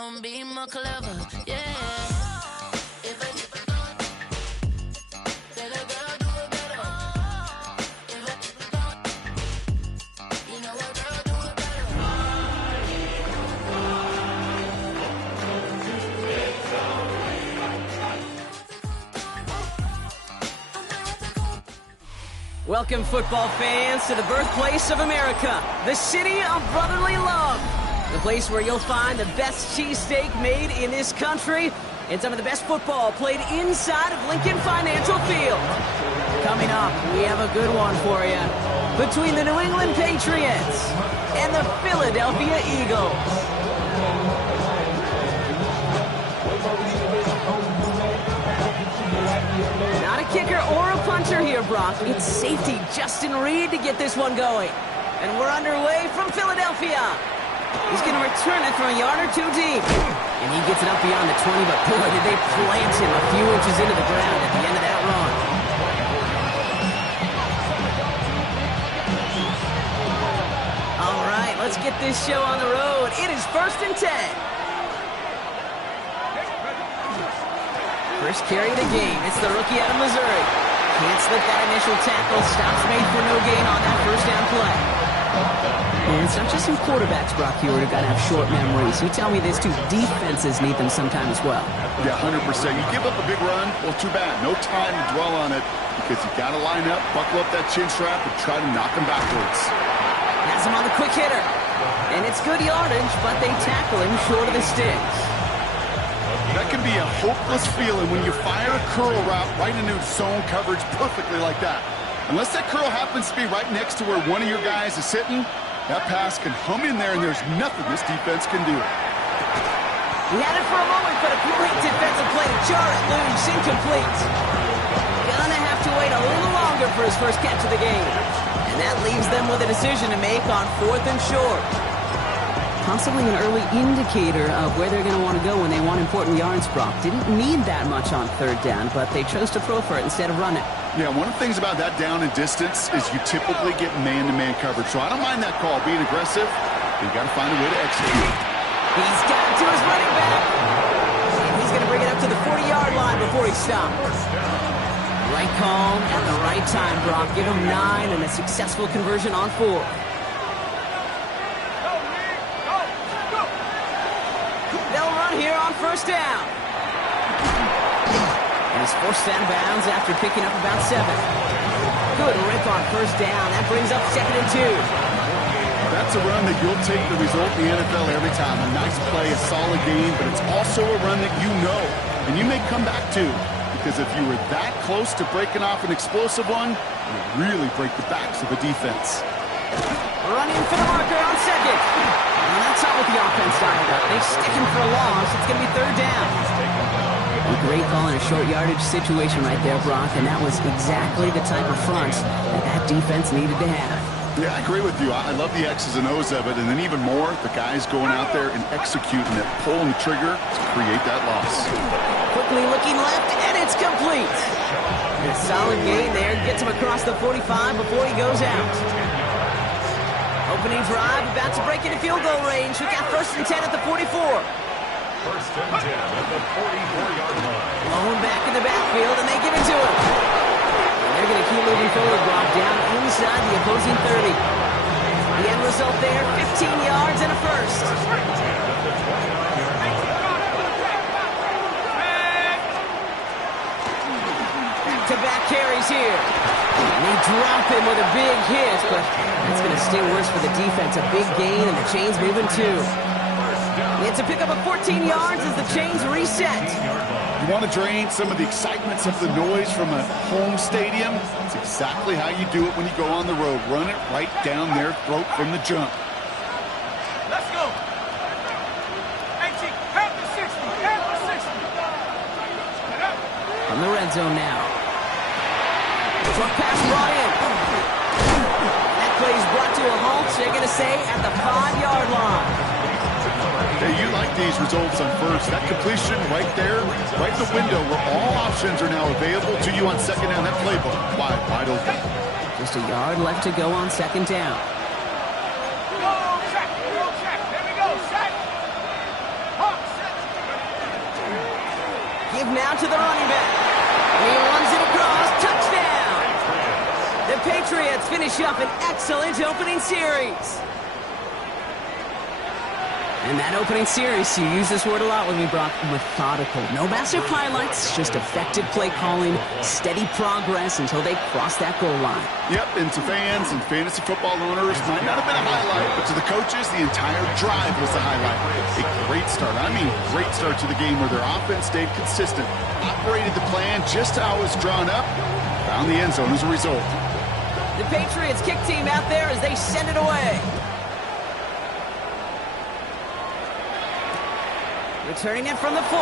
Don't be more clever, yeah. If a better girl do it better. If a you know a girl do it better. Welcome, football fans, to the birthplace of America, the city of brotherly love. The place where you'll find the best cheesesteak made in this country and some of the best football played inside of Lincoln Financial Field. Coming up, we have a good one for you. Between the New England Patriots and the Philadelphia Eagles. Not a kicker or a punter here, Brock. It's safety Justin Reed to get this one going. And we're underway from Philadelphia. He's going to return it from a yard or two deep. And he gets it up beyond the 20, but boy, did they plant him a few inches into the ground at the end of that run. All right, let's get this show on the road. It is 1st and 10. First carry of the game. It's the rookie out of Missouri. Can't slip that initial tackle. Stops made for no gain on that first down play. And it's not just some quarterbacks, Brock Hewitt, who've got to have short memories. You tell me this too, defenses need them sometime as well. Yeah, 100%. You give up a big run, well, too bad. No time to dwell on it because you got to line up, buckle up that chin strap, and try to knock him backwards. Has him on the quick hitter. And it's good yardage, but they tackle him short of the sticks. That can be a hopeless feeling when you fire a curl route right into zone coverage perfectly like that. Unless that curl happens to be right next to where one of your guys is sitting, that pass can hum in there and there's nothing this defense can do. He had it for a moment, but a great defensive play to jar it loose, incomplete. Gonna have to wait a little longer for his first catch of the game. And that leaves them with a decision to make on 4th and short. Possibly an early indicator of where they're going to want to go when they want important yards, Brock. Didn't need that much on 3rd down, but they chose to throw for it instead of run it. Yeah, one of the things about that down and distance is you typically get man-to-man coverage. So I don't mind that call, being aggressive, but you got to find a way to execute. He's got it to his running back. And he's going to bring it up to the 40-yard line before he stops. Right call at the right time, Brock. Give him 9 and a successful conversion on 4. They'll run here on 1st down. And he's forced out of bounds after picking up about 7. Good rip on 1st down. That brings up 2nd and 2. That's a run that you'll take the result in the NFL every time. A nice play, a solid game, but it's also a run that you know, and you may come back to. Because if you were that close to breaking off an explosive one, you really break the backs of the defense. Running for the marker on 2nd. And that's not what the offense dialed up. They stick him for a loss. It's going to be 3rd down. A great call in a short yardage situation right there, Brock, and that was exactly the type of front that defense needed to have. Yeah, I agree with you. I love the X's and O's of it, and then even more, the guys going out there and executing it, pulling the trigger to create that loss. Quickly looking left, and it's complete. A solid gain there. Gets him across the 45 before he goes out. Opening drive, about to break into field goal range. We got 1st and 10 at the 44. 1st and 10 at the 44-yard line. Blown back in the backfield, and they give it to him. And they're going to keep moving forward, Brock, down inside the opposing 30. The end result there, 15 yards and a first. Back-to-back carries here. And they drop him with a big hit, but that's going to sting worse for the defense. A big gain, and the chain's moving too. It's a pickup of 14 yards as the chains reset. You want to drain some of the excitement, some of the noise from a home stadium? It's exactly how you do it when you go on the road. Run it right down their throat from the jump. Let's go. 18, half the 60, half the 60. From the red zone now. Short pass brought in. That play is brought to a halt, so they're going to say at the 5-yard line. Hey, you like these results on 1st. That completion right there, right in the window where all options are now available to you on 2nd down. That playbook wide open. Just a yard left to go on 2nd down. Go, check. There we go, check. Hawks. give now to the running back. And he runs it across. Touchdown! The Patriots finish up an excellent opening series. And that opening series, you use this word a lot with me, Brock, methodical. No massive highlights, just effective play calling, steady progress until they cross that goal line. Yep, and to fans and fantasy football owners, might not have been a highlight, but to the coaches, the entire drive was the highlight. A great start, great start to the game where their offense stayed consistent, operated the plan just how it was drawn up, found the end zone as a result. The Patriots kick team out there as they send it away. Returning it from the 4.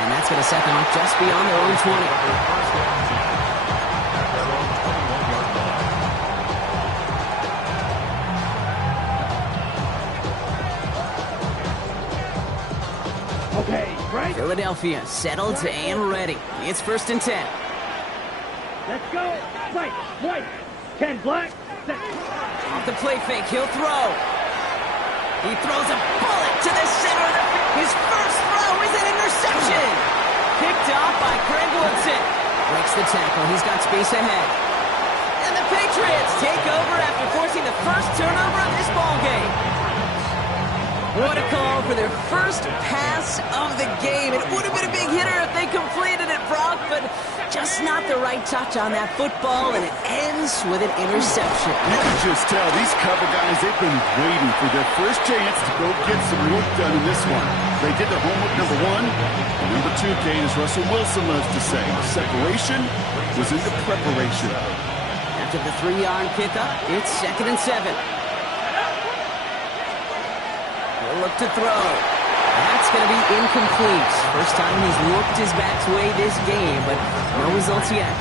And that's going to set them up just beyond their own 20. Okay, right? Philadelphia settled and ready. It's 1st and 10. Let's go. Right, white. 10 black. Set. Off the play fake, he'll throw. He throws a bullet to the center of the field. His first throw is an interception. Picked off by Greg Woodson. Breaks the tackle. He's got space ahead. And the Patriots take over after forcing the first turnover of this ballgame. What a call for their first pass of the game. It would have been a big hitter if they completed it, Brock, but just not the right touch on that football, and it ends with an interception. You can just tell these cover guys, they've been waiting for their first chance to go get some work done in this one. They did their homework, number 1. And number 2, Kane, as Russell Wilson loves to say, separation was into preparation. After the 3-yard pickup, it's 2nd and 7. He'll look to throw. That's going to be incomplete. First time he's worked his back's way this game, but no results yet.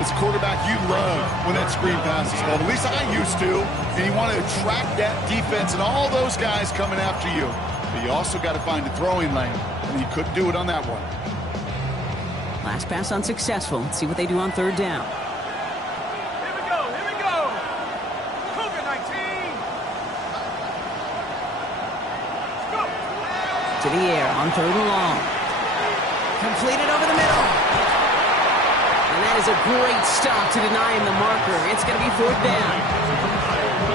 As a quarterback, you love when that screen pass is called. At least I used to. And you want to attract that defense and all those guys coming after you. But you also got to find a throwing lane, and you couldn't do it on that one. Last pass unsuccessful. Let's see what they do on 3rd down. Here we go, here we go. Cougar 19. Go. To the air on 3rd and long. Completed over the middle. And that is a great stop to deny him the marker. It's going to be 4th down.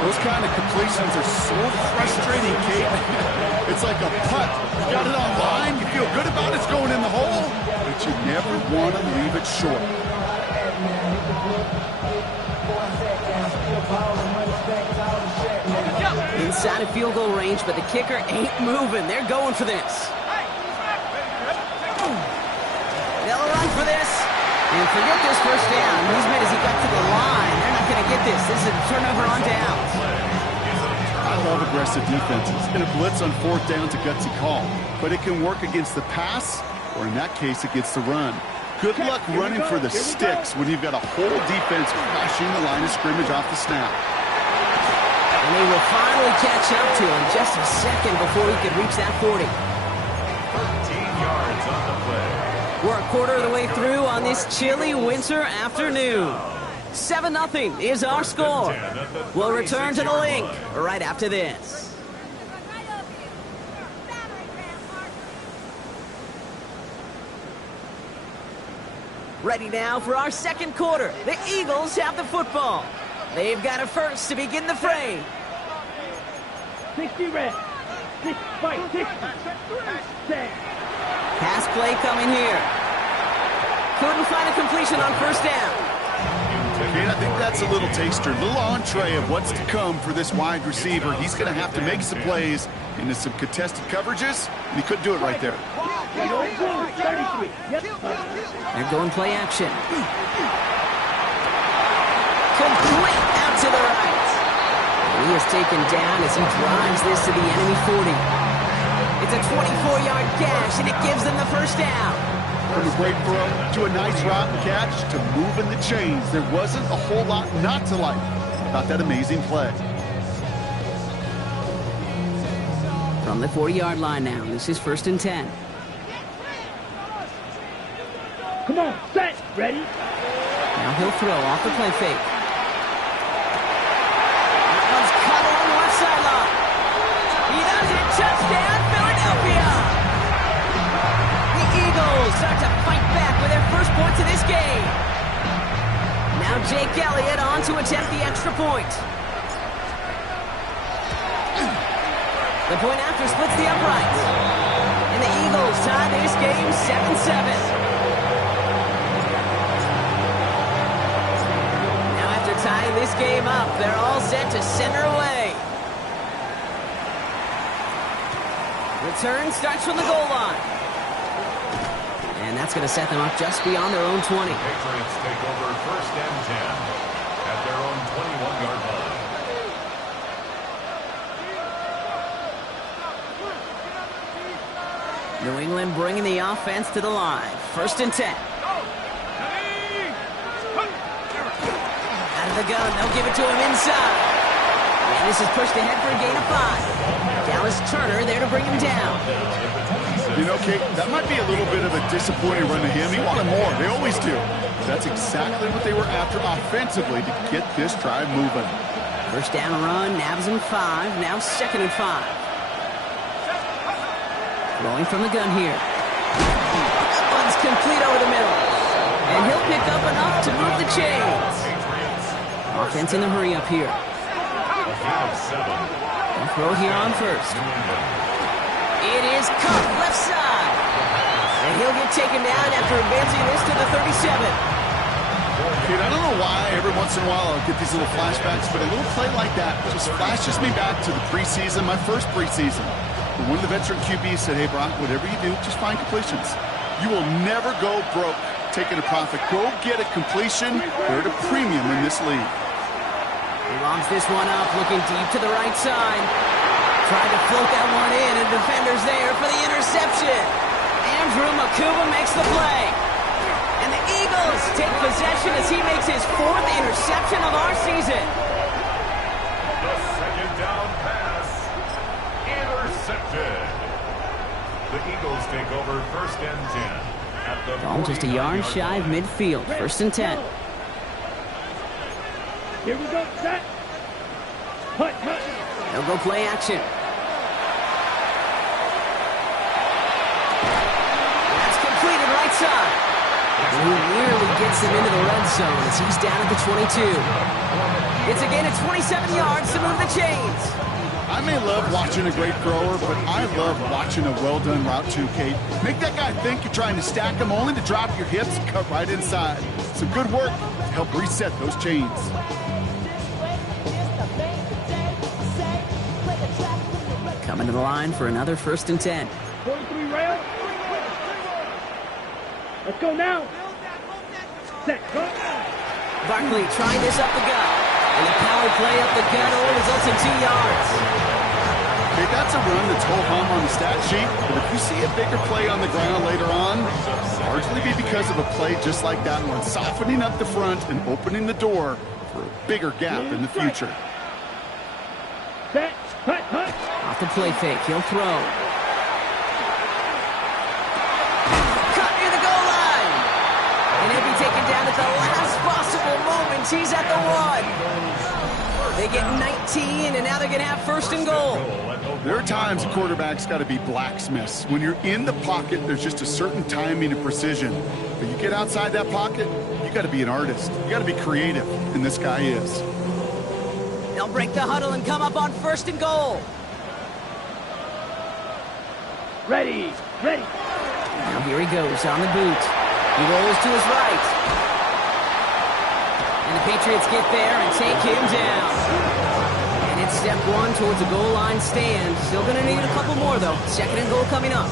Those kind of completions are so frustrating, Kate. It's like a putt. You got it on line, you feel good about it, it's going in the hole, but you never want to leave it short. Inside of field goal range, but the kicker ain't moving. They're going for this. They'll run for this. And forget this first down. He's made as he got to the line. They're not going to get this. This is a turnover on downs. I love aggressive defenses. And a blitz on 4th down is a gutsy call. But it can work against the pass, or in that case, against the run. Good luck running for the sticks when you've got a whole defense crashing the line of scrimmage off the snap. And they will finally catch up to him just a second before he could reach that 40. 13 yards on the play. We're a quarter of the way through on this chilly winter afternoon. 7-0 is our score. We'll return to the link right after this. Ready now for our second quarter. The Eagles have the football. They've got it first to begin the fray. 60 red. 6 white. 60. Set. Pass play coming here. Couldn't find a completion on 1st down. And I think that's a little taster, a little entree of what's to come for this wide receiver. He's going to have to make some plays into some contested coverages, and he couldn't do it right there. 33. Yep. They're going play action. Complete out to the right. And he is taken down as he drives this to the enemy 40. It's a 24-yard gash, and it gives them the first down. From a great throw to a nice route and catch to moving the chains, there wasn't a whole lot not to like about that amazing play. From the 40-yard line now, this is 1st and 10. Come on, set. Ready? Now he'll throw off the play fake. That one's cut along the left sideline. He does it. Touchdown, Philadelphia. Now Jake Elliott on to attempt the extra point. The point after splits the uprights. And the Eagles tie this game 7-7. Now after tying this game up, they're all set to center away. Return starts from the goal line. And that's going to set them up just beyond their own 20. Patriots take over 1st and 10 at their own 21-yard line. New England bringing the offense to the line. 1st and 10. Out of the gun, they'll give it to him inside. And this is pushed ahead for a gain of 5. Dallas Turner there to bring him down. You know, Kate, that might be a little bit of a disappointing run to him. He wanted more. They always do. That's exactly what they were after offensively to get this drive moving. First down run, nabs him 5. Now 2nd and 5. Throwing from the gun here. One's complete over the middle. And he'll pick up enough to move the chains. Offense in the hurry up here. They'll throw here on 1st. It is Kupp left side. And he'll get taken down after advancing this to the 37. Dude, I don't know why every once in a while I'll get these little flashbacks, but a little play like that just flashes me back to the preseason, my first preseason. When one of the veteran QBs said, hey, Brock, whatever you do, just find completions. You will never go broke taking a profit. Go get a completion. They're at a premium in this league. He lobs this one up, looking deep to the right side. Tried to float that one in, and defender's there for the interception. Andrew Mukuba makes the play. And the Eagles take possession as he makes his 4th interception of our season. The 2nd down pass. Intercepted. The Eagles take over 1st and 10 at the Ball just a yard shy of midfield. 1st and 10. Here we go, set. Hut. They'll go play action. That's completed right side. And he nearly gets him into the red zone as he's down at the 22. It's a gain of 27 yards to move the chains. I may love watching a great thrower, but I love watching a well-done route too, Kate. Make that guy think you're trying to stack him only to drop your hips and cut right inside. Some good work to help reset those chains. Coming to the line for another 1st and 10. 43 rail. Let's go now. Set, go. Barkley trying this up the gut. And the power play up the gut only results in 2 yards. Okay, that's a run that's ho-hum on the stat sheet, but if you see a bigger play on the ground later on, largely be because of a play just like that one, softening up the front and opening the door for a bigger gap in the future. Set, hut. Off the play fake, he'll throw. Cut near the goal line. And he'll be taken down at the last possible moment. He's at the 1. They get 19, and now they're going to have 1st and goal. There are times a quarterback's got to be blacksmiths. When you're in the pocket, there's just a certain timing and precision. But you get outside that pocket, you got to be an artist. You got to be creative, and this guy is. They'll break the huddle and come up on 1st and goal. Ready. Now here he goes on the boot. He rolls to his right. And the Patriots get there and take him down. And it's step 1 towards a goal line stand. Still going to need a couple more, though. 2nd and goal coming up.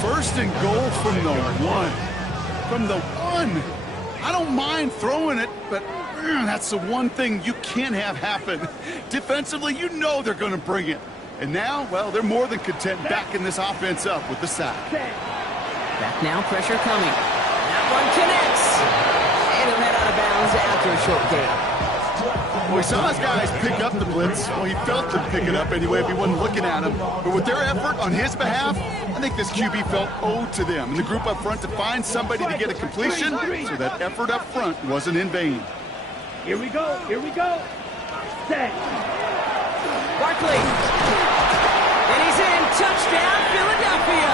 1st and goal from the 1. From the 1. I don't mind throwing it, but that's the one thing you can't have happen. Defensively, you know they're going to bring it. And now, well, they're more than content backing this offense up with the sack. Back now, pressure coming. That one connects. And he'll head out of bounds after a short gain. Well, we saw his guys pick up the blitz. Well, he felt them pick it up anyway if he wasn't looking at him. But with their effort on his behalf, I think this QB felt owed to them and the group up front to find somebody to get a completion so that effort up front wasn't in vain. Here we go. Set. Barkley. And he's in. Touchdown, Philadelphia.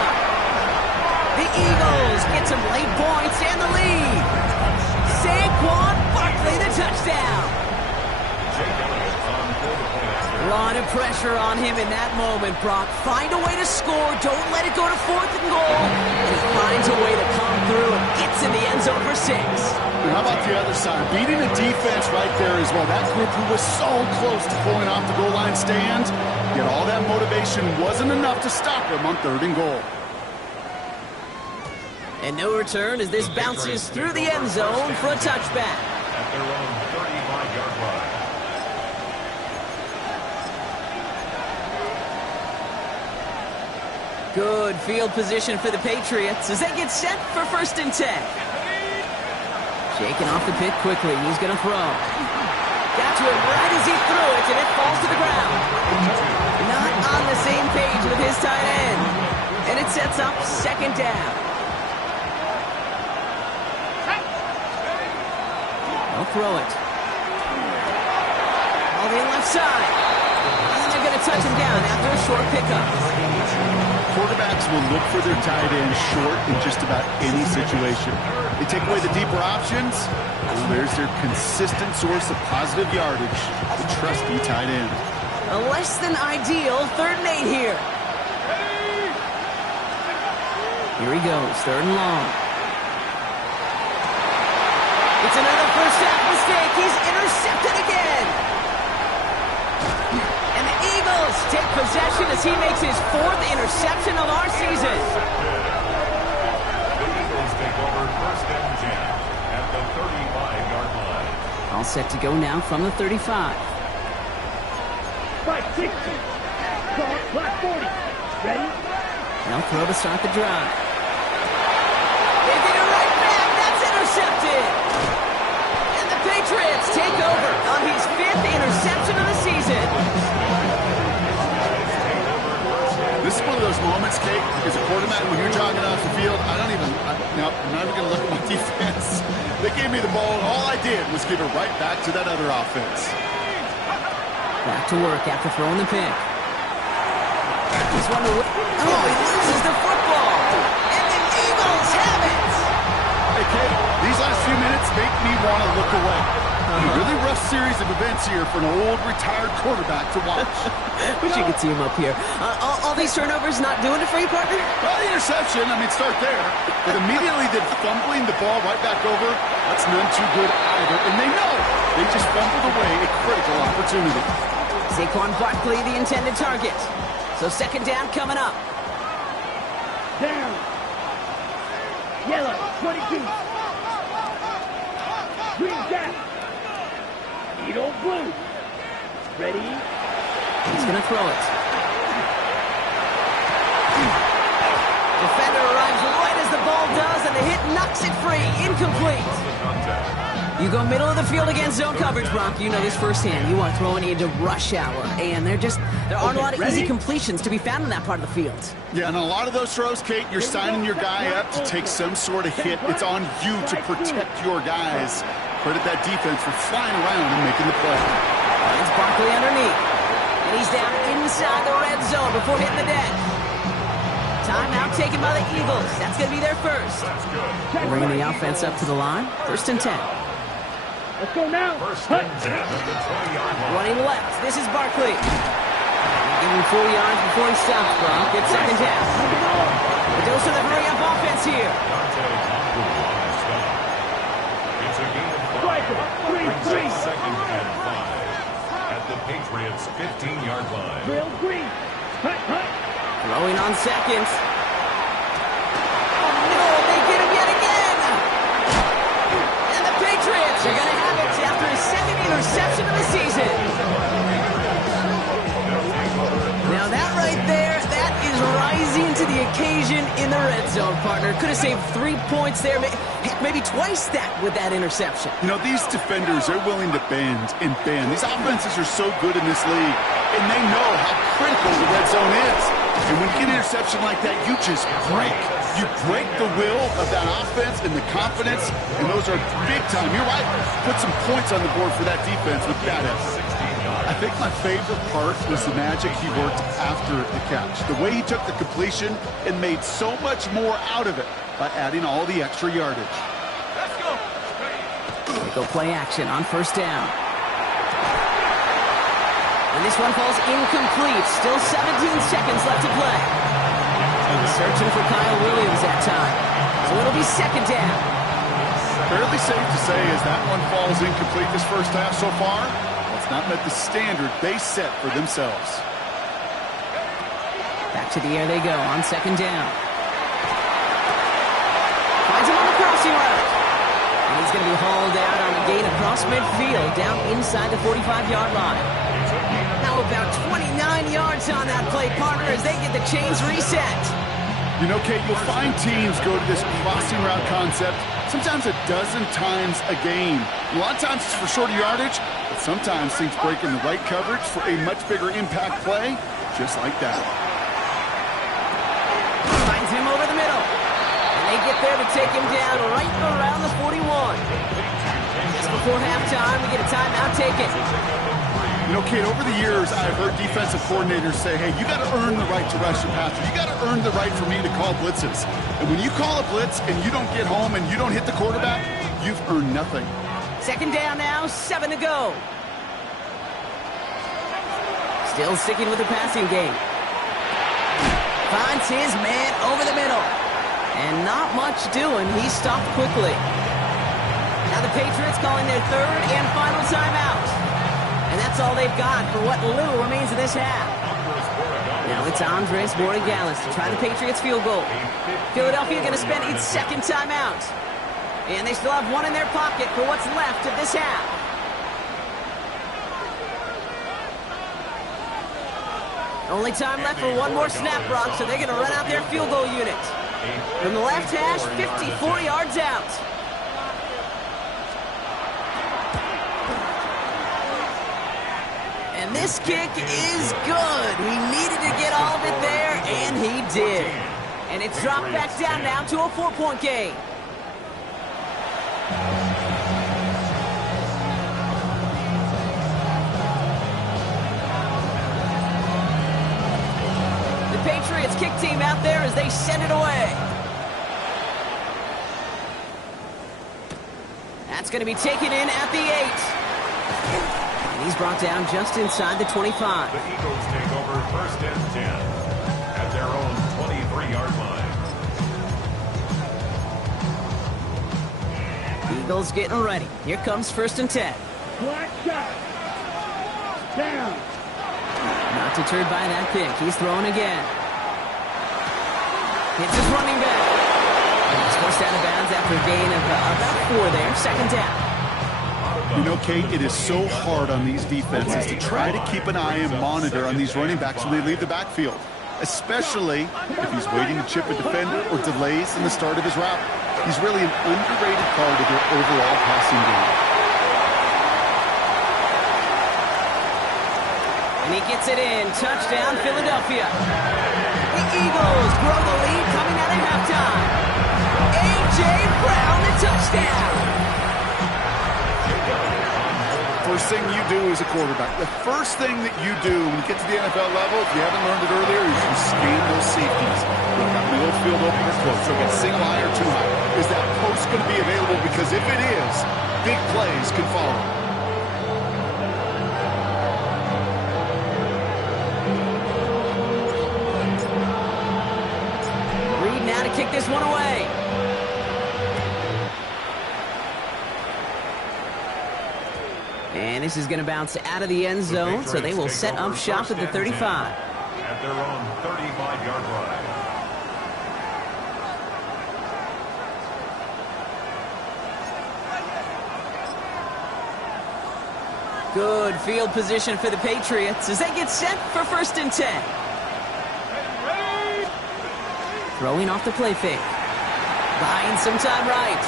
The Eagles get some late points and the lead. Saquon Barkley touchdown. A lot of pressure on him in that moment, Brock. Find a way to score. Don't let it go to 4th and goal. And he finds a way to come through and gets in the end zone for 6. And how about the other side? Beating the defense right there as well. That group who was so close to pulling off the goal line stand, yet all that motivation wasn't enough to stop him on 3rd and goal. And no return as this bounces through the end zone for a touchback. At their own 35-yard line. Good field position for the Patriots as they get set for 1st and 10. Shaking off the pit quickly. He's going to throw. Got to it right as he threw it, and it falls to the ground. Not on the same page with his tight end. And it sets up 2nd down. They'll throw it. All the left side. And they're going to touch him down after a short pickup. Quarterbacks will look for their tight end short in just about any situation. They take away the deeper options, and there's their consistent source of positive yardage, the trusty tight end. A less than ideal 3rd and 8 here. Here he goes, 3rd and long. It's another first half mistake. He's intercepted again. And the Eagles take possession as he makes his 4th interception of our season. The Eagles take over 1st and 10 at the 35-yard line. All set to go now from the 35. 5-6. Clock 40. Ready? They'll throw to start the drive. They get it right back. That's intercepted. And the Patriots take over on his 5th interception of the season. This is one of those moments, Kate, as a quarterback, when you're jogging off the field, I'm not even going to look at my defense. They gave me the ball, and all I did was give it right back to that other offense. Back to work after throwing the pick. He's one to he loses the football. And the Eagles have it. Hey, Kate, these last few minutes make me want to look away. A really rough series of events here for an old retired quarterback to watch. Wish you could see him up here. All these turnovers not doing it for you, partner? Well, the interception, start there. But immediately the fumbling the ball right back over, that's none too good either. And they know they just fumbled away a critical opportunity. Saquon Barkley, the intended target. So 2nd down coming up. Down. Yellow, 22. Green gap. Eagle blue. Ready? He's going to throw it. Defender arrives right as the ball does, and the hit knocks it free. Incomplete. You go middle of the field against zone coverage, Brock. You know this firsthand. You are throwing into rush hour, and there aren't a lot of easy completions to be found in that part of the field. Yeah, and a lot of those throws, Kate, you're signing your guy up to take some sort of hit. It's on you to protect your guys. Credit that defense for flying around and making the play. Finds Barkley underneath. And he's down inside the red zone before hitting the deck. Timeout taken by the Eagles. That's going to be their first. Bringing the offense up to the line. 1st and 10. Let's go now. 1st and 10 at the 20-yard line. Running left. This is Barkley. Give him 4 yards before he stops, Brock. It's 2nd down. The dose of the hurry-up offense here. It's a gain of 5. Brings up 2nd and 5 at the Patriots' 15-yard line. Real green. Hut. Throwing on 2nd. Oh, no, they get him yet again. And the Patriots are going to have it after his 2nd interception of the season. Now that right there, that is rising to the occasion in the red zone, partner. Could have saved 3 points there, maybe twice that with that interception. These defenders are willing to bend and bend. These offenses are so good in this league, and they know how critical the red zone is. And when you get an interception like that, you just break. You break the will of that offense and the confidence, and those are big time. You're right. Put some points on the board for that defense with that effort. I think my favorite part was the magic he worked after the catch. The way he took the completion and made so much more out of it by adding all the extra yardage. Let's go. They They'll play action on first down. And this one falls incomplete. Still 17 seconds left to play. And searching for Kyle Williams that time. So it'll be second down. Fairly safe to say as that one falls incomplete this first half so far, it's not met the standard they set for themselves. Back to the air they go on second down. Finds him on the crossing route. And he's going to be hauled out on a gain across midfield down inside the 45-yard line. Now about 29 yards on that play, partner, as they get the chains reset. You know, Kate, you'll find teams go to this crossing route concept sometimes a dozen times a game. A lot of times it's for shorter yardage, but sometimes things break in the right coverage for a much bigger impact play, just like that. Finds him over the middle. And they get there to take him down right around the 41. Just before halftime, we get a timeout taken. You know, Kate, over the years, I've heard defensive coordinators say, hey, you got to earn the right to rush your passer. You got to earn the right for me to call blitzes. And when you call a blitz and you don't get home and you don't hit the quarterback, you've earned nothing. Second down now, 7 to go. Still sticking with the passing game. Finds his man over the middle. And not much doing. He stopped quickly. Now the Patriots calling their third and final timeout. And that's all they've got for what little remains of this half. Now it's Andres Borregales to try the Patriots field goal. Philadelphia going to spend its second timeout. And they still have one in their pocket for what's left of this half. Only time left for one more snap, Brock, so they're going to run out their field goal unit. From the left hash, 54 yards out. And this kick is good. He needed to get all of it there, and he did. And it's dropped back down now to a 4-point game. The Patriots kick team out there as they send it away. That's going to be taken in at the 8. He's brought down just inside the 25. The Eagles take over first and 10 at their own 23-yard line. Eagles getting ready. Here comes first and 10. Black shot. Down. Not deterred by that pick. He's throwing again. Hits his running back. He's forced out of bounds after a gain of about 4 there. Second down. You know, Kate, it is so hard on these defenses to try to keep an eye and monitor on these running backs when they leave the backfield, especially if he's waiting to chip a defender or delays in the start of his route. He's really an underrated part of their overall passing game. And he gets it in. Touchdown, Philadelphia. The Eagles grow the lead coming out of halftime. A.J. Brown, the touchdown. First thing you do as a quarterback, the first thing that you do when you get to the NFL level, if you haven't learned it earlier, is you scan those safeties. Look at middle field open or close. So get single high or two high. Is that post going to be available? Because if it is, big plays can follow. Reed now to kick this one away. And this is going to bounce out of the end zone, so they will set up shop at the 35. At their own 35-yard line. Good field position for the Patriots as they get set for first and 10. Throwing off the play fake. Buying some time right.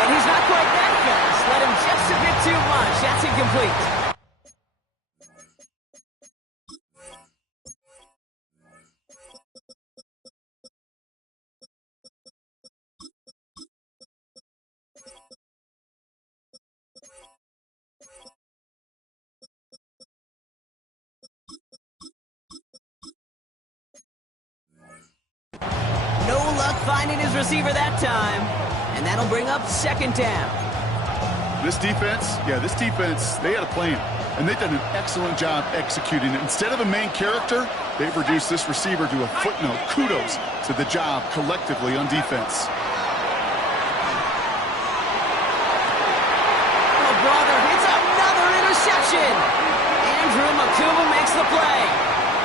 And he's not quite that fast. Let him just a bit too much. That's incomplete. No luck finding his receiver that time. And that'll bring up second down. This defense, they had a plan. And they've done an excellent job executing it. Instead of a main character, they've reduced this receiver to a footnote. Kudos to the job collectively on defense. Oh, brother, it's another interception. Andrew Mukuba makes the play.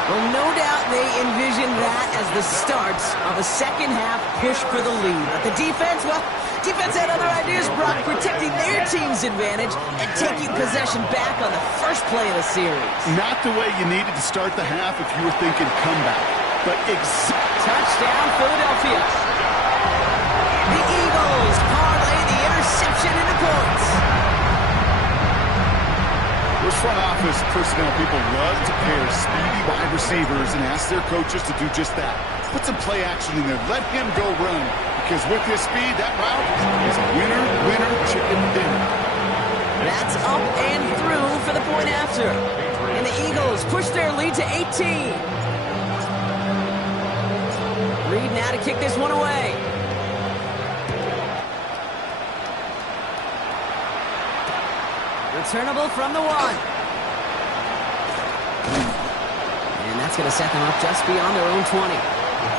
Well, no doubt they envisioned that as the start of a second-half push for the lead. But the defense, well, defense had other ideas, Brock, protecting their team's advantage and taking possession back on the first play of the series. Not the way you needed to start the half if you were thinking comeback. But touchdown, Philadelphia. The Eagles parlay the interception into points. Those front office personnel people love to pair speedy wide receivers and ask their coaches to do just that. Put some play action in there. Let him go run. Because with his speed, that route is a winner, chicken dinner. That's up and through for the point after. And the Eagles push their lead to 18. Reed now to kick this one away. Returnable from the 1. And that's going to set them up just beyond their own 20. The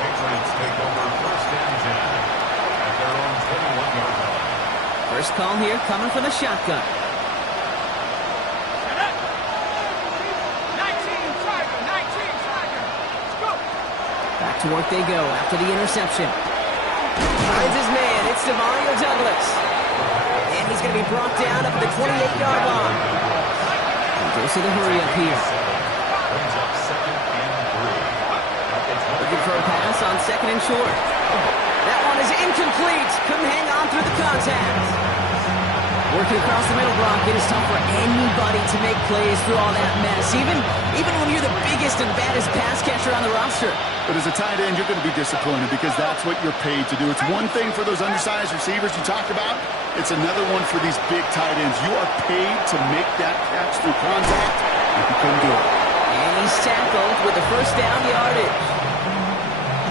Patriots take over first and 10 at their own 21-yard line. First call here coming from the shotgun. 19 Tiger. Let's go. Back to work they go after the interception. Finds his man. It's Demario Douglas. And he's going to be brought down up at the 28-yard line. He goes to the hurry-up here. Brings up second and 3. Looking for a pass on second and short. That one is incomplete. Couldn't hang on through the contact. Working across the middle, Brock, it is tough for anybody to make plays through all that mess, even when you're the biggest and baddest pass catcher on the roster. But as a tight end, you're going to be disappointed because that's what you're paid to do. It's one thing for those undersized receivers you talked about. It's another one for these big tight ends. You are paid to make that catch through contact, and you couldn't do it. And he's tackled with the first down yardage.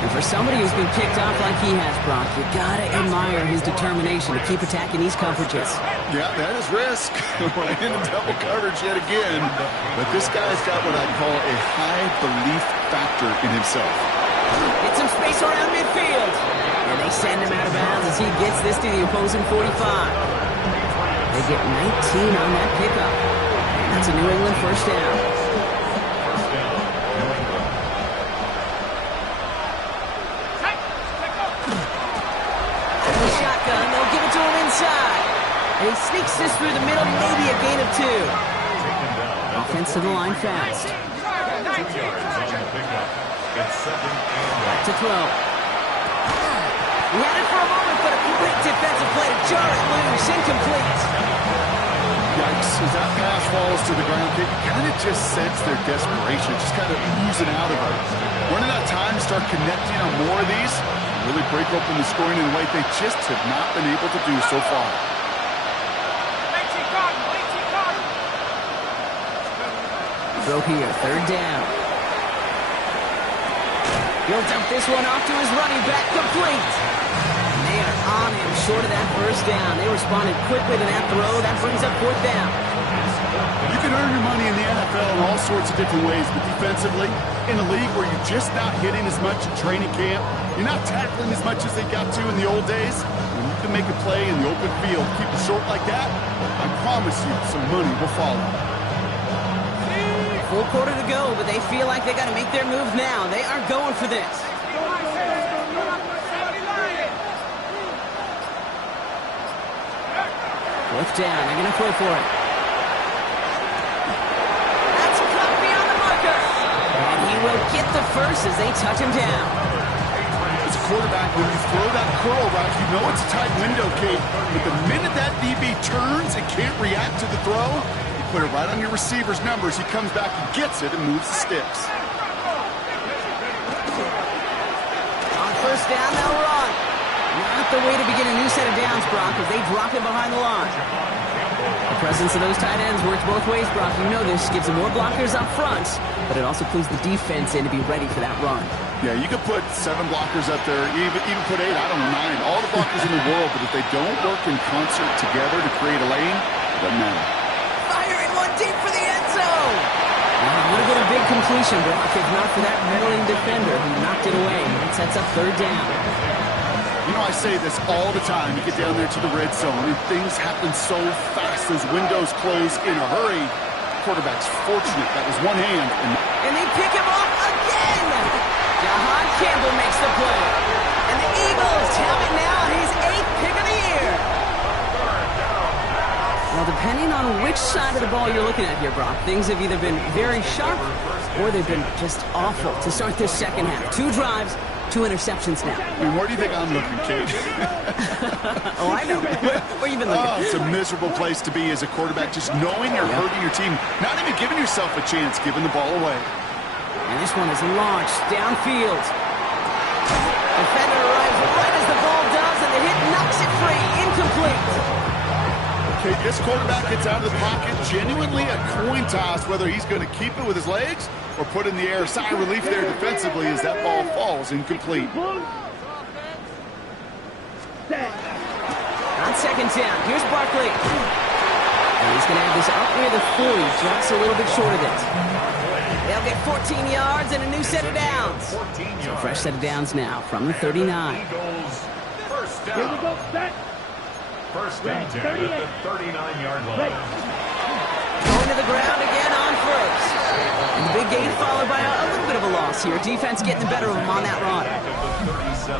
And for somebody who's been kicked off like he has, Brock, you gotta admire his determination to keep attacking these coverages. Yeah, that is risk. Right into double coverage yet again. But this guy's got what I call a high belief factor in himself. Get some space around midfield. And they send him out of bounds as he gets this to the opposing 45. They get 19 on that pickup. That's a New England first down. And he sneaks this through the middle, maybe a gain of 2. Offense to the line fast. 2 yards on the pickup. It's second and Back to throw. He had it for a moment, but a quick defensive play to jar it loose, incomplete. Yikes, as that pass falls to the ground, you kind of just sense their desperation, just kind of oozing out of it. Running out of time to start connecting on more of these, really break open the scoring in a way they just have not been able to do so far. Throw here, third down. He'll dump this one off to his running back, complete. And they are on him short of that first down. They responded quickly to that throw. That brings up fourth down. You can earn your money in the NFL in all sorts of different ways, but defensively, in a league where you're just not hitting as much in training camp, you're not tackling as much as they got to in the old days, when you can make a play in the open field, keep it short like that, I promise you some money will follow. Full quarter to go, but they feel like they got to make their move now. They are going for this. Fourth down. They're going to throw for it. That's cut beyond the marker. And he will get the first as they touch him down. As a quarterback, when you throw that curl route, you know it's a tight window, Kate. But the minute that DB turns and can't react to the throw, put it right on your receiver's numbers. He comes back and gets it and moves the sticks. On first down, they'll run. Not the way to begin a new set of downs, Brock, as they drop him behind the line. The presence of those tight ends works both ways, Brock. You know this. Gives them more blockers up front, but it also clues the defense in to be ready for that run. Yeah, you could put 7 blockers up there, even put 8, I don't know, 9. All the blockers in the world, but if they don't work in concert together to create a lane, Doesn't matter. Firing one deep for the end zone. It would have been a big completion, Brock, if not for that meddling defender who knocked it away. It sets up third down. You know, I say this all the time. You get down there to the red zone, and things happen so fast. Those windows close in a hurry. Quarterback's fortunate. That was one hand. And they pick him off again. Jahan Campbell makes the play. And the Eagles have it now on his 8th pick of the year. Well, depending on which side of the ball you're looking at here, Brock, things have either been very sharp or they've been just awful to start this second half. 2 drives, 2 interceptions now. I mean, where do you think I'm looking, Kate? Oh, I know. Where you been looking? Oh, it's a miserable place to be as a quarterback, just knowing you're hurting your team, not even giving yourself a chance, giving the ball away. And this one is launched downfield. Defender arrives right as the ball does, and the hit knocks it free. Incomplete. Okay, this quarterback gets out of the pocket, genuinely a coin toss, whether he's going to keep it with his legs or put in the air. Sigh of relief there defensively as that ball falls incomplete. On second down, here's Barkley. And he's going to have this up near the 40, just a little bit short of it. They'll get 14 yards and a new set of downs. So fresh set of downs now from the 39. Eagles, first down. Here we go, set. First and 10 at the 39-yard line. Going to the ground again on first. And the big gain followed by a little bit of a loss here. Defense getting the better of them on that run.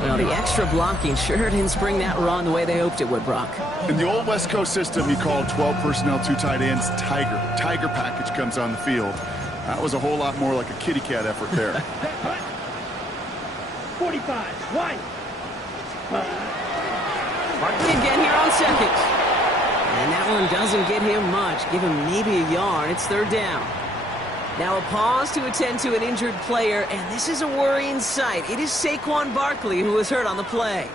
Well, the extra blocking sure didn't spring that run the way they hoped it would, Brock. In the old West Coast system, you call 12 personnel, 2 tight ends, Tiger. Tiger package comes on the field. That was a whole lot more like a kitty cat effort there. 45, wide. Barkley again here on second. And that one doesn't get him much. Give him maybe a yard. It's third down. Now a pause to attend to an injured player, and this is a worrying sight. It is Saquon Barkley who was hurt on the play.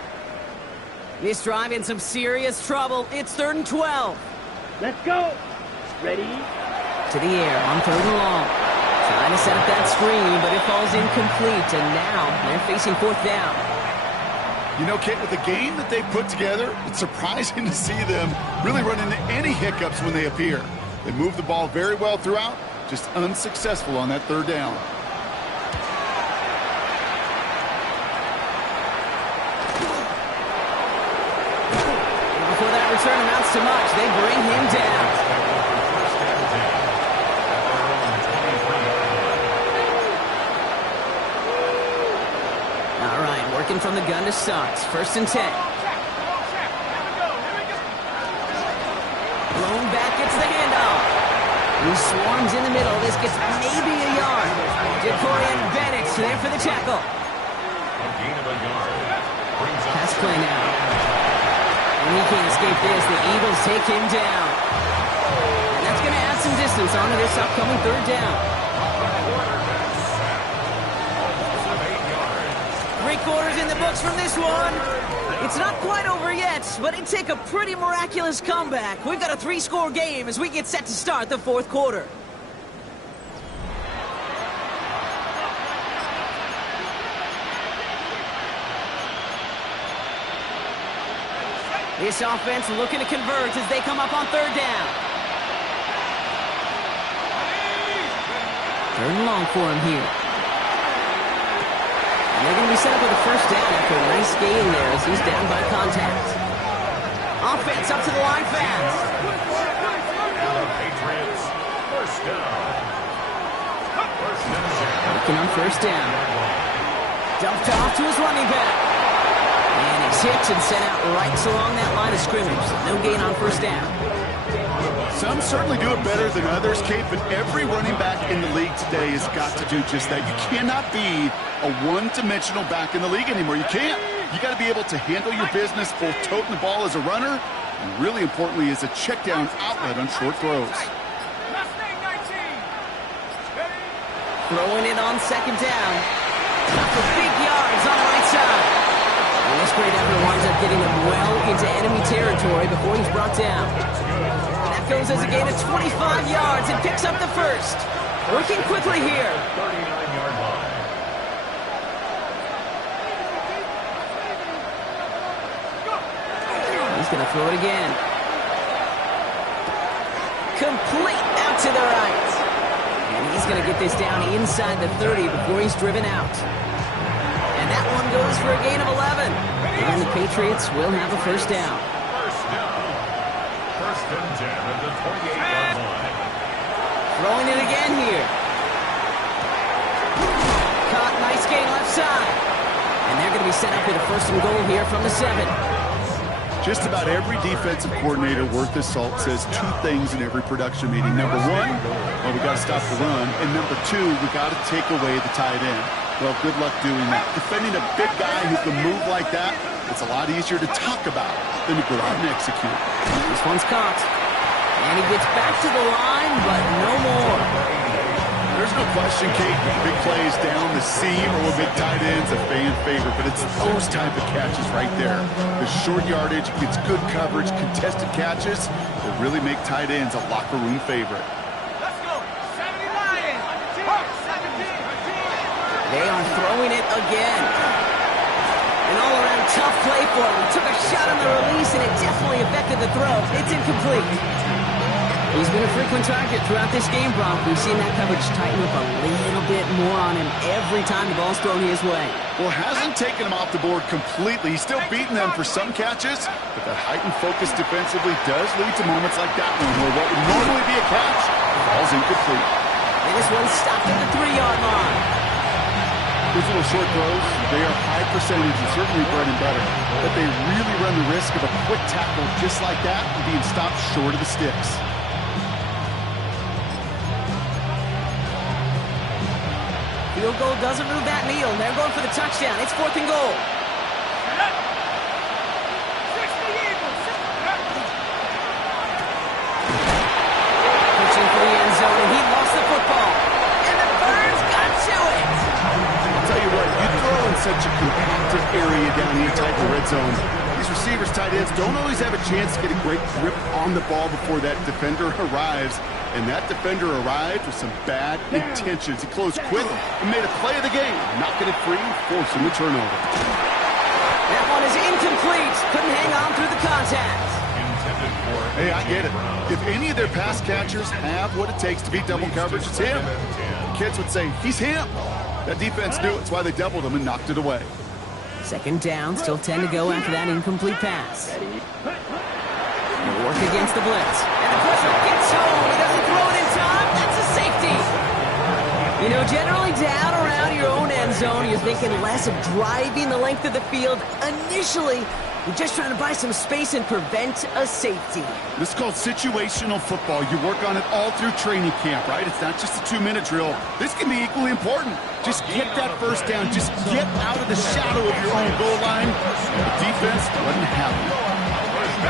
This drive in some serious trouble. It's 3rd and 12. Let's go. Ready? To the air on 3rd and long. Trying to set up that screen, but it falls incomplete, and now they're facing 4th down. You know, Kit, with the game that they put together, it's surprising to see them really run into any hiccups when they appear. They move the ball very well throughout, just unsuccessful on that 3rd down. Before that return amounts to much, they bring him down. All right, working from the gun to start. 1st and 10. Blown back gets the handoff. He swarms in the middle. This gets maybe a yard. Jacorian Bennett there for the tackle. A gain of a yard. Pass play now. And he can't escape this. The Eagles take him down. And that's going to add some distance onto this upcoming 3rd down. 3/4 in the books from this one. It's not quite over yet, but it'd take a pretty miraculous comeback. We've got a 3-score game as we get set to start the 4th quarter. This offense looking to convert as they come up on 3rd down. 3rd and long for him here. And they're going to be set up with a 1st down after a nice gain there as he's down by contact. Offense up to the line fast. Patriots, first down. Working on 1st down. Dumped off to his running back. And he's hit and sent out right along that line of scrimmage. No gain on 1st down. Some certainly do it better than others, Kate, but every running back in the league today has got to do just that. You cannot be a one-dimensional back in the league anymore. You can't. You got to be able to handle your business, both toting the ball as a runner, and really importantly, as a check-down outlet on short throws. Throwing it on 2nd down. Not for big yards on the right side. And this great effort winds up getting him well into enemy territory before he's brought down. Goes as a gain of 25 yards and picks up the 1st. Working quickly here. 39-yard line. He's going to throw it again. complete out to the right. And he's going to get this down inside the 30 before he's driven out. And that one goes for a gain of 11. And the Patriots will have a first down. First down. First and 10 at the 28-yard line. Throwing it again here. Caught, nice gain left side. And they're going to be set up with a first and goal here from the 7. Just about every defensive coordinator worth his salt says two things in every production meeting. Number one, well, we got to stop the run. And number two, we got to take away the tight end. Well, good luck doing that. Defending a big guy who can move like that, it's a lot easier to talk about than to go out and execute. This one's caught. And he gets back to the line, but no more. There's no question, Kate, big plays down the seam or with big tight ends a fan favorite, but it's those type of catches right there. The short yardage, gets good coverage, contested catches that really make tight ends a locker room favorite. Let's go. 70 Lions. 17. They are throwing it again. An all-around tough play for him. He took a shot on the release, and it definitely affected the throw. It's incomplete. He's been a frequent target throughout this game, Brock. We've seen that coverage tighten up a little bit more on him every time the ball's thrown his way. Well, hasn't taken him off the board completely. He's still beating them for some catches, but that heightened focus defensively does lead to moments like that one where what would normally be a catch falls incomplete. And this one's stopped at the 3-yard line. Those little short throws, they are high percentage and certainly bread and butter, but they really run the risk of a quick tackle just like that and being stopped short of the sticks. Field goal doesn't move that needle. They're going for the touchdown. It's 4th and goal. Pushing for the end zone, and he lost the football. And the Birds got to it. I'll tell you what, you throw in such a compacted area down here tight in the red zone. These receivers, tight ends, don't always have a chance to get a great grip on the ball before that defender arrives. And that defender arrived with some bad intentions. He closed quick and made a play of the game, knocking it free, forcing the turnover. That one is incomplete. Couldn't hang on through the contact. Hey, I get it. If any of their pass catchers have what it takes to beat double coverage, it's him. The kids would say, he's him. That defense knew it. That's why they doubled him and knocked it away. 2nd down, still 10 to go after that incomplete pass. They work against the blitz. And the pressure gets home. He doesn't throw it in time. That's a safety. You know, generally down around your own end zone, you're thinking less of driving the length of the field. Initially, you're just trying to buy some space and prevent a safety. This is called situational football. You work on it all through training camp, right? It's not just a 2-minute drill. This can be equally important. Just get that first down. Just get out of the shadow of your own goal line. The defense wasn't happy.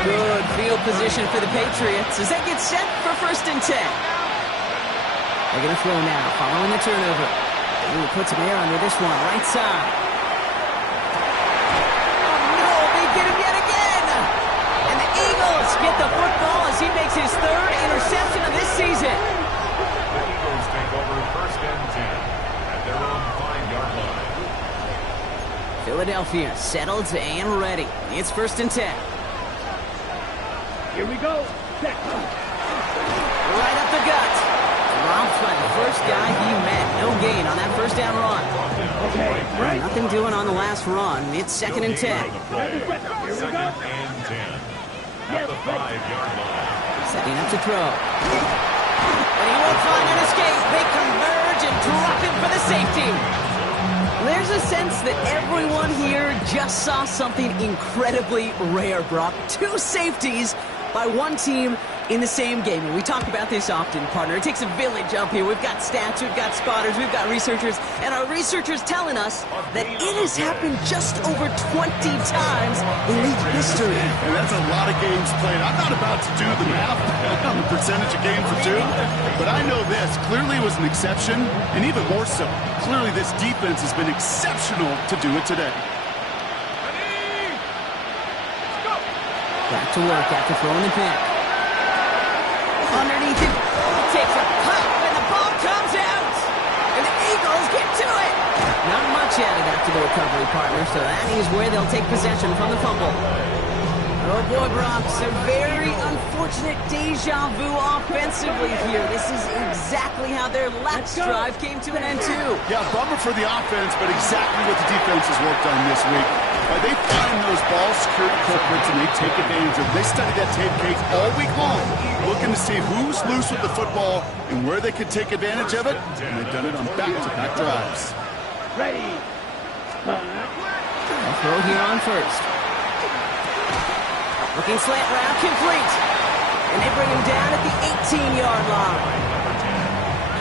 Good field position for the Patriots as they get set for 1st and 10. They're going to throw now, following the turnover. Ooh, put some air under this one, right side. Oh no, they get him yet again! And the Eagles get the football as he makes his 3rd interception of this season. The Eagles take over 1st and 10 at their own 5-yard line. Philadelphia settled and ready. It's 1st and 10. Here we go. Right up the gut. Dropped by the first guy he met. No gain on that first down run. Okay, Nothing doing on the last run. It's 2nd and 10. 2nd and 10 at the 5-yard line. Setting up to throw. And he won't find an escape. They converge and drop him for the safety. There's a sense that everyone here just saw something incredibly rare, Brock. 2 safeties by one team in the same game. And we talk about this often, partner. It takes a village up here. We've got stats, we've got spotters, we've got researchers, and our researchers telling us that it has happened just over 20 times in league history. And that's a lot of games played. I'm not about to do the math on the percentage of games for 2, but I know this. Clearly it was an exception, and even more so, clearly this defense has been exceptional to do it today. Back to work after throwing the pick. Underneath it, takes a pop, and the ball comes out. And the Eagles get to it. Not much added after the recovery, partner, so that is where they'll take possession from the fumble. Oh boy, Brock, some very unfortunate deja vu offensively here. This is exactly how their last drive came to an end too. Yeah, bummer for the offense, but exactly what the defense has worked on this week. They find those ball security culprits and they take advantage of them. They study that tape case all week long, looking to see who's loose with the football and where they could take advantage of it. And they've done it on back-to-back drives. Ready. A throw here on first. Looking slant route, complete. And they bring him down at the 18-yard line.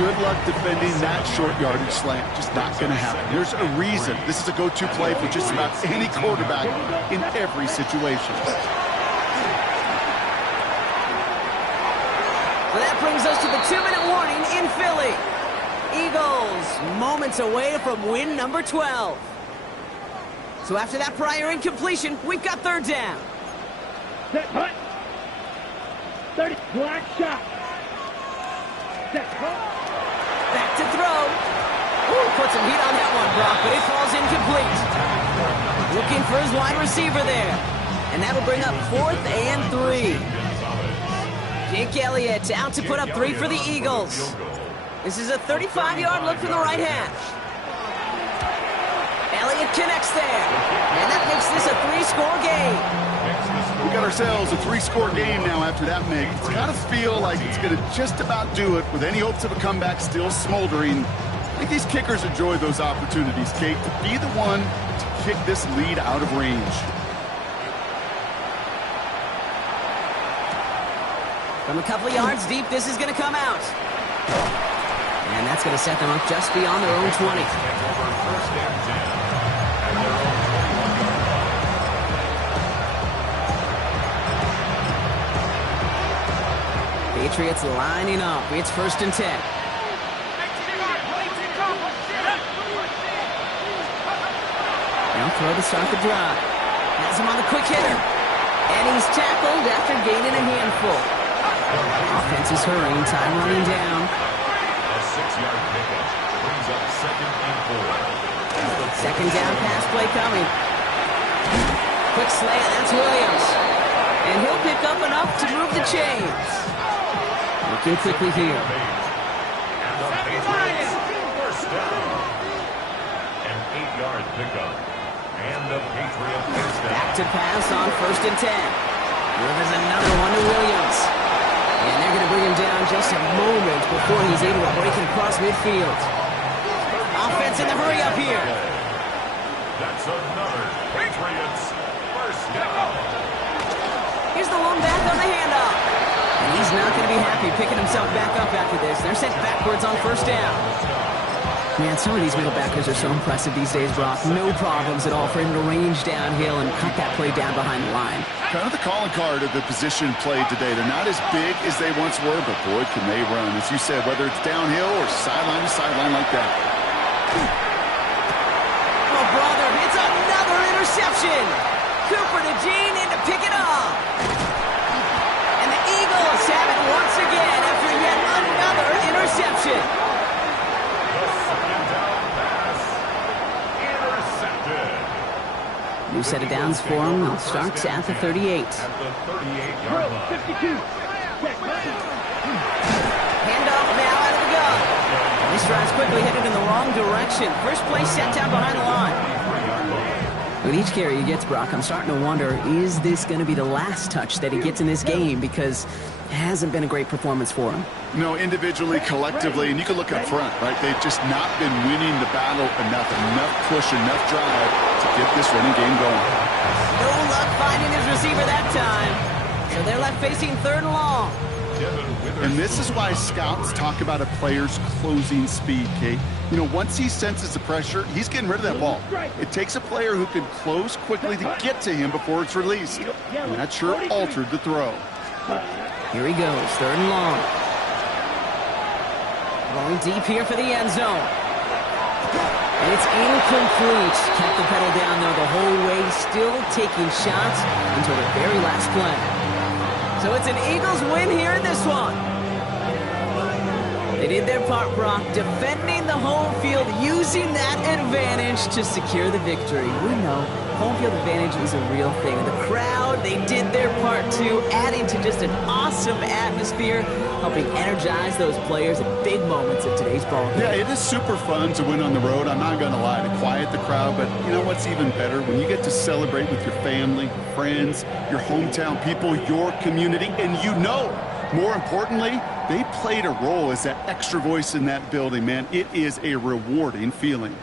Good luck defending that short yardage slant. Just not going to happen. There's a reason. This is a go-to play for just about any quarterback in every situation. So that brings us to the 2-minute warning in Philly. Eagles moments away from win number 12. So after that prior incompletion, we've got third down. Set punt. 30. Black shot. Set punt. Back to throw. Ooh, put some heat on that one, Brock, but it falls incomplete. Looking for his wide receiver there. And that'll bring up 4th and 3. Jake Elliott out to put up 3 for the Eagles. This is a 35-yard look from the right hash. Elliott connects there. And that makes this a 3-score game. We got ourselves a 3-score game now after that make. It's got to feel like it's going to just about do it with any hopes of a comeback still smoldering. I think these kickers enjoy those opportunities, Kate, to be the one to kick this lead out of range. From a couple of yards deep, this is going to come out. And that's going to set them up just beyond their own 20. Patriots lining up. It's 1st and 10. Now throw to start the drive. Has him on the quick hitter. And he's tackled after gaining a handful. Offense is hurrying. Time running down. A 6-yard pickup brings up 2nd and 4. Second down pass play coming. Quick slant. That's Williams. And he'll pick up enough to move the chains. Looking quickly here. And the Patriots first down. An 8-yard pickup. And the Patriot first down. Back to pass on 1st and 10. Here there's another one to Williams. And they're going to bring him down just a moment before he's able to break it across midfield. Offense in the hurry up here. That's another Patriots first down. Here's the one back on the handoff. And he's not going to be happy picking himself back up after this. They're sent backwards on 1st down. Man, some of these middle backers are so impressive these days, Brock. No problems at all for him to range downhill and cut that play down behind the line. Kind of the calling card of the position played today. They're not as big as they once were, but boy, can they run. As you said, whether it's downhill or sideline to sideline like that. Oh, brother, it's another interception. Cooper to Jean in to pick it up. And the Eagles have it once again after yet another interception. The 2nd down pass intercepted. New set of downs for him. It starts at the 38. At the 38-yard line. 52. Handoff now out of the gun. And this drive's quickly headed in the wrong direction. First play set down behind the line. With each carry he gets, Brock, I'm starting to wonder, is this going to be the last touch that he gets in this game? Because it hasn't been a great performance for him. No, individually, collectively, and you can look up front, right? They've just not been winning the battle enough push, enough drive to get this running game going. No luck finding his receiver that time. So they're left facing 3rd and long. And this is why scouts talk about a player's closing speed, Kate. You know, once he senses the pressure, he's getting rid of that ball. It takes a player who can close quickly to get to him before it's released. And that sure altered the throw. Here he goes, 3rd and long. Going deep here for the end zone. And it's incomplete. Kept the pedal down there the whole way, still taking shots until the very last play. So it's an Eagles win here in this one. They did their part, Brock, defending the home field, using that advantage to secure the victory. We know home field advantage is a real thing. And the crowd, they did their part too, adding to just an awesome atmosphere, helping energize those players at big moments of today's ball game. Yeah, it is super fun to win on the road. I'm not going to lie, to quiet the crowd. But you know what's even better? When you get to celebrate with your family, friends, your hometown people, your community, and you know, more importantly, they played a role as that extra voice in that building, man. It is a rewarding feeling.